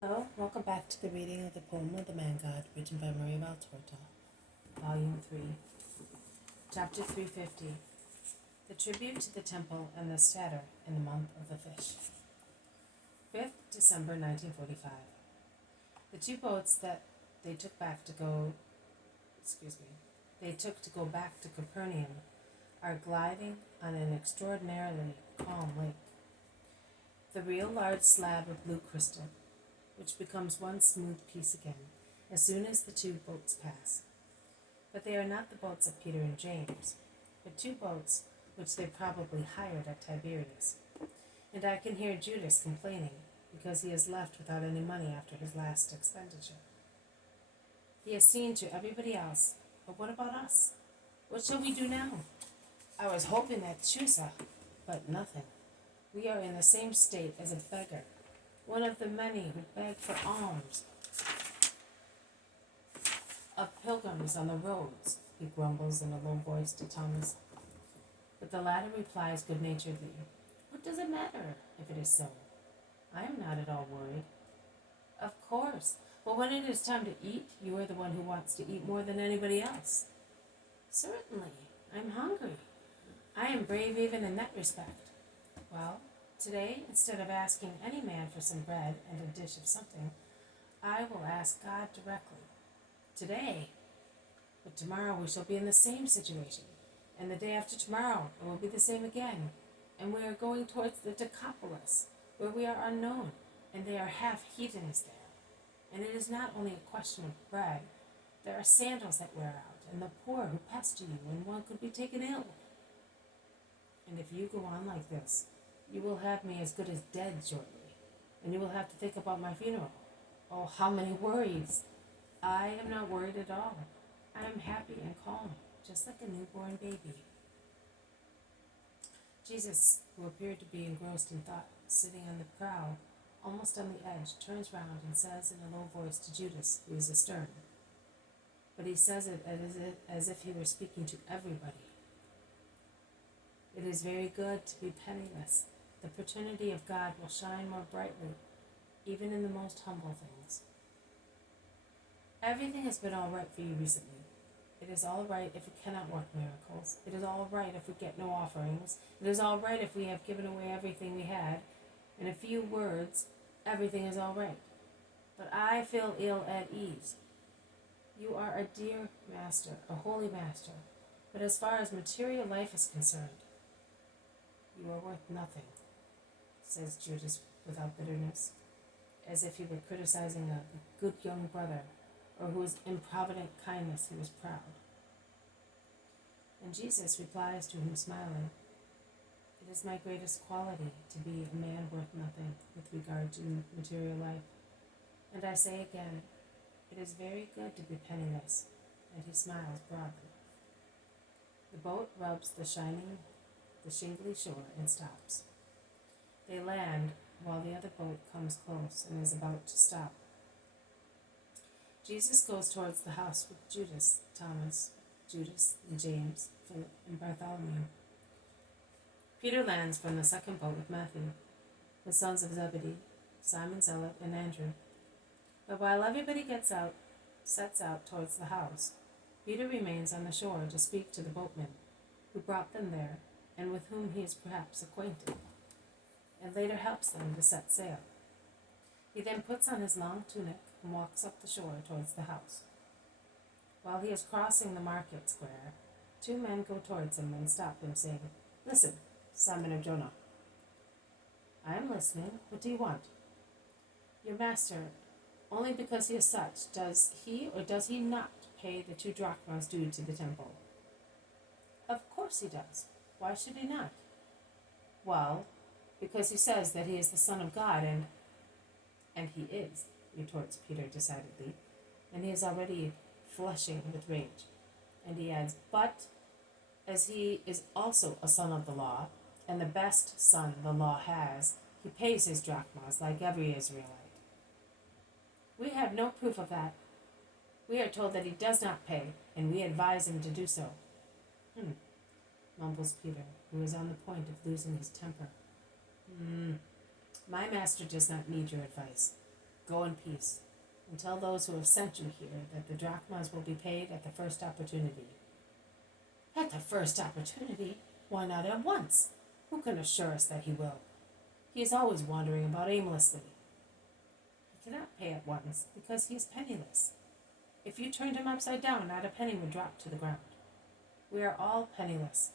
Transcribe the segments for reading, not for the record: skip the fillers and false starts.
Hello, welcome back to the reading of the poem of the Man God, written by Maria Valtorta, Volume 3, Chapter 350, The Tribute to the Temple and the Satyr in the Month of the Fish. 5th December 1945. The two boats that they took to go back to Capernaum are gliding on an extraordinarily calm lake. The real large slab of blue crystal, which becomes one smooth piece again as soon as the two boats pass. But they are not the boats of Peter and James, but two boats which they probably hired at Tiberias. And I can hear Judas complaining because he is left without any money after his last expenditure. He has seen to everybody else, but what about us? What shall we do now? I was hoping at Chusa, but nothing. We are in the same state as a beggar, one of the many who beg for alms of pilgrims on the roads, he grumbles in a low voice to Thomas. But the latter replies good-naturedly, "What does it matter if it is so? I am not at all worried." "Of course, but when it is time to eat, you are the one who wants to eat more than anybody else." "Certainly, I'm hungry. I am brave even in that respect." "Well, today, instead of asking any man for some bread and a dish of something, I will ask God directly. Today. But tomorrow we shall be in the same situation, and the day after tomorrow it will be the same again, and we are going towards the Decapolis, where we are unknown, and they are half heathens there. And it is not only a question of bread. There are sandals that wear out, and the poor who pester you, and one could be taken ill. And if you go on like this, you will have me as good as dead shortly, and you will have to think about my funeral. Oh, how many worries! I am not worried at all. I am happy and calm, just like a newborn baby." Jesus, who appeared to be engrossed in thought, sitting on the prow, almost on the edge, turns round and says in a low voice to Judas, who is astern, but he says it as if he were speaking to everybody, "It is very good to be penniless. The paternity of God will shine more brightly, even in the most humble things. Everything has been all right for you recently. It is all right if we cannot work miracles. It is all right if we get no offerings. It is all right if we have given away everything we had. In a few words, everything is all right. But I feel ill at ease. You are a dear master, a holy master, but as far as material life is concerned, you are worth nothing," says Judas without bitterness, as if he were criticizing a good young brother, or whose improvident kindness he was proud. And Jesus replies to him smiling, "It is my greatest quality to be a man worth nothing with regard to material life. And I say again, it is very good to be penniless," and he smiles broadly. The boat rubs the shingly shore and stops. They land while the other boat comes close and is about to stop. Jesus goes towards the house with Thomas, Judas, and James, Philip, and Bartholomew. Peter lands from the second boat with Matthew, the sons of Zebedee, Simon Zealot, and Andrew. But while everybody sets out towards the house, Peter remains on the shore to speak to the boatmen who brought them there and with whom he is perhaps acquainted, and later helps them to set sail. He then puts on his long tunic and walks up the shore towards the house. While he is crossing the market square, two men go towards him and stop him, saying, "Listen, Simon of Jonah." "I am listening. What do you want?" "Your master, only because he is such, does he or does he not pay the 2 drachmas due to the temple?" "Of course he does. Why should he not?" "Well, because he says that he is the Son of God, and he is," retorts Peter decidedly, and he is already flushing with rage. And he adds, "But as he is also a son of the law, and the best son the law has, he pays his drachmas like every Israelite." "We have no proof of that. We are told that he does not pay, and we advise him to do so." Mumbles Peter, who is on the point of losing his temper. "My master does not need your advice. Go in peace, and tell those who have sent you here that the drachmas will be paid at the first opportunity." "At the first opportunity? Why not at once? Who can assure us that he will? He is always wandering about aimlessly." "He cannot pay at once, because he is penniless. If you turned him upside down, not a penny would drop to the ground. We are all penniless,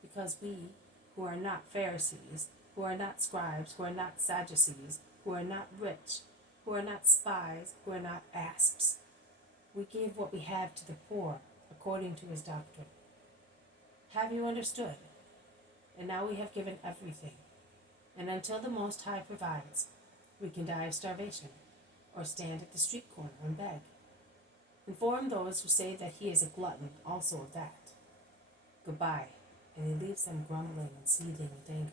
because we, who are not Pharisees, who are not scribes, who are not Sadducees, who are not rich, who are not spies, who are not asps, we gave what we have to the poor, according to his doctrine. Have you understood? And now we have given everything, and until the Most High provides, we can die of starvation, or stand at the street corner and beg. Inform those who say that he is a glutton also of that. Goodbye." And he leaves them grumbling and seething with anger.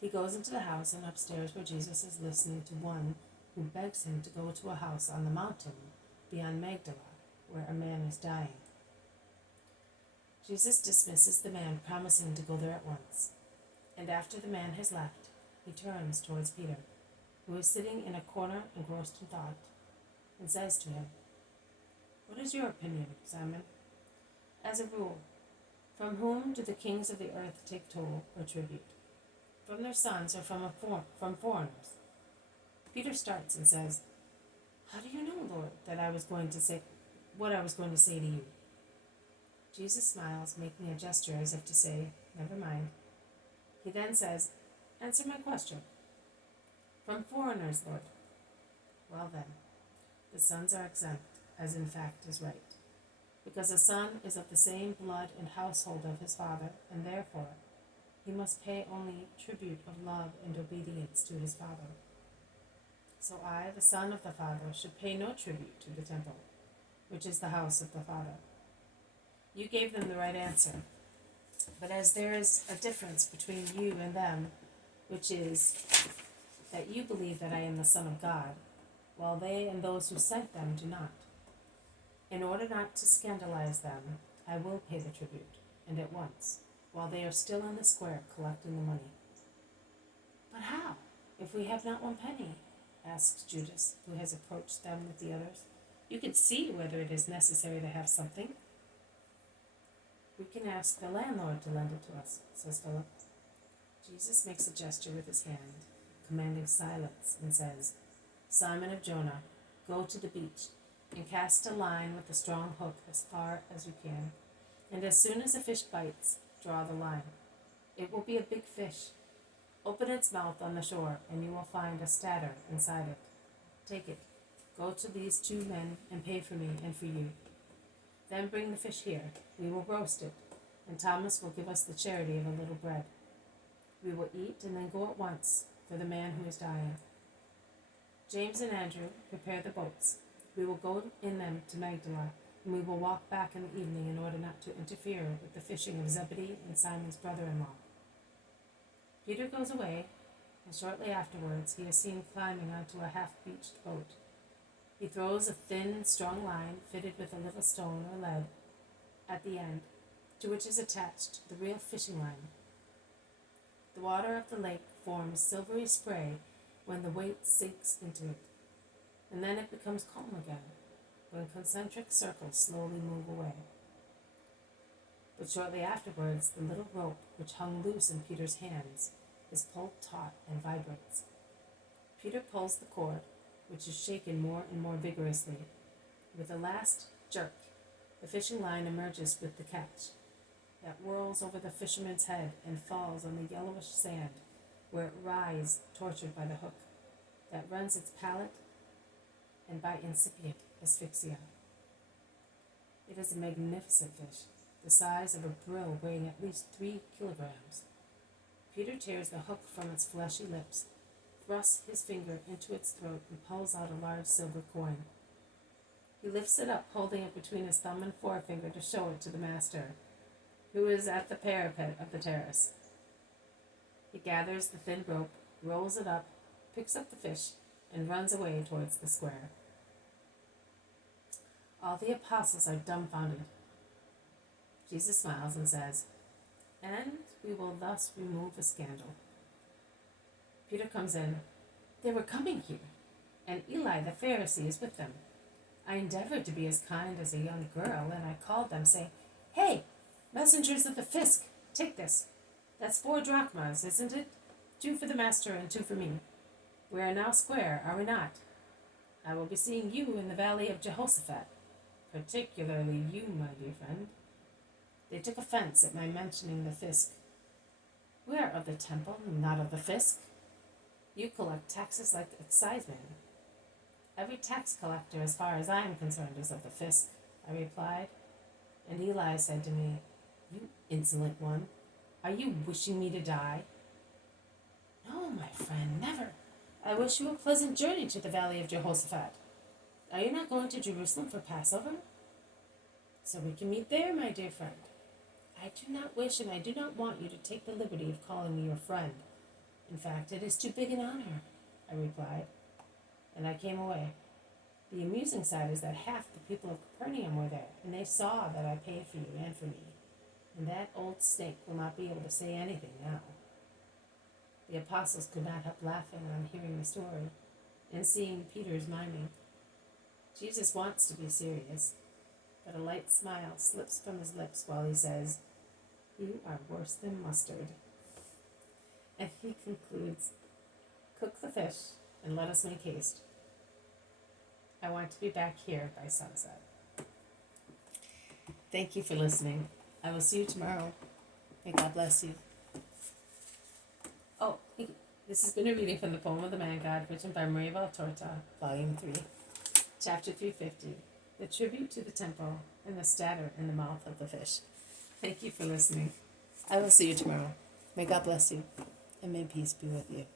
He goes into the house and upstairs where Jesus is listening to one who begs him to go to a house on the mountain beyond Magdala, where a man is dying. Jesus dismisses the man, promising to go there at once. And after the man has left, he turns towards Peter, who is sitting in a corner engrossed in thought, and says to him, "What is your opinion, Simon? As a rule, from whom do the kings of the earth take toll or tribute? From their sons or from foreigners?" Peter starts and says, "How do you know, Lord, that I was going to say what I was going to say to you?" Jesus smiles, making a gesture as if to say, "Never mind." He then says, "Answer my question." "From foreigners, Lord." "Well then, the sons are exempt, as in fact is right, because a son is of the same blood and household of his father, and therefore he must pay only tribute of love and obedience to his father. So I, the son of the Father, should pay no tribute to the temple, which is the house of the Father." You gave them the right answer, but as there is a difference between you and them, which is that you believe that I am the Son of God, while they and those who sent them do not. In order not to scandalize them, I will pay the tribute, and at once, while they are still in the square collecting the money. "But how, if we have not one penny?" asks Judas, who has approached them with the others. "You can see whether it is necessary to have something." "We can ask the landlord to lend it to us," says Philip. Jesus makes a gesture with his hand, commanding silence, and says, "Simon of Jonah, go to the beach and cast a line with a strong hook as far as you can, and as soon as a fish bites, draw the line. It will be a big fish. Open its mouth on the shore, and you will find a stater inside it. Take it, go to these 2 men, and pay for me and for you. Then bring the fish here. We will roast it, and Thomas will give us the charity of a little bread. We will eat and then go at once for the man who is dying. James and Andrew, prepare the boats. We will go in them to Magdala, and we will walk back in the evening in order not to interfere with the fishing of Zebedee and Simon's brother-in-law." Peter goes away, and shortly afterwards he is seen climbing onto a half-beached boat. He throws a thin, strong line fitted with a little stone or lead at the end, to which is attached the real fishing line. The water of the lake forms silvery spray when the weight sinks into it, and then it becomes calm again when concentric circles slowly move away. But shortly afterwards, the little rope which hung loose in Peter's hands is pulled taut and vibrates. Peter pulls the cord, which is shaken more and more vigorously. With a last jerk, the fishing line emerges with the catch. It whirls over the fisherman's head and falls on the yellowish sand, where it writhes, tortured by the hook that rends its palate and by incipient asphyxia. It is a magnificent fish, the size of a brill, weighing at least 3 kilograms. Peter tears the hook from its fleshy lips, thrusts his finger into its throat, and pulls out a large silver coin. He lifts it up, holding it between his thumb and forefinger to show it to the master, who is at the parapet of the terrace. He gathers the thin rope, rolls it up, picks up the fish, and runs away towards the square. All the apostles are dumbfounded. Jesus smiles and says, "And we will thus remove a scandal." Peter comes in. "They were coming here. and Eli the Pharisee is with them. I endeavored to be as kind as a young girl, and I called them, saying, Hey, messengers of the fisc, take this. That's 4 drachmas, isn't it? 2 for the master and 2 for me. We are now square, are we not? I will be seeing you in the valley of Jehoshaphat, particularly you, my dear friend. They took offense at my mentioning the fisc. We are of the temple, not of the fisc. You collect taxes like excisemen. Every tax collector, as far as I am concerned, is of the fisc, I replied. And Eli said to me, You insolent one, are you wishing me to die? No, my friend, never. I wish you a pleasant journey to the valley of Jehoshaphat. Are you not going to Jerusalem for Passover? So we can meet there, my dear friend. I do not wish and I do not want you to take the liberty of calling me your friend. In fact, it is too big an honor, I replied, and I came away. The amusing side is that half the people of Capernaum were there, and they saw that I paid for you and for me, and that old snake will not be able to say anything now. The apostles could not help laughing on hearing the story and seeing Peter's miming. Jesus wants to be serious, but a light smile slips from his lips while he says, You are worse than mustard. And he concludes, Cook the fish and let us make haste. I want to be back here by sunset. Thank you for listening. I will see you tomorrow. May God bless you. Oh, this has been a reading from the Poem of the Man God, written by Maria Valtorta, Volume 3, Chapter 350, The Tribute to the Temple and the Statter in the Mouth of the Fish. Thank you for listening. I will see you tomorrow. May God bless you, and may peace be with you.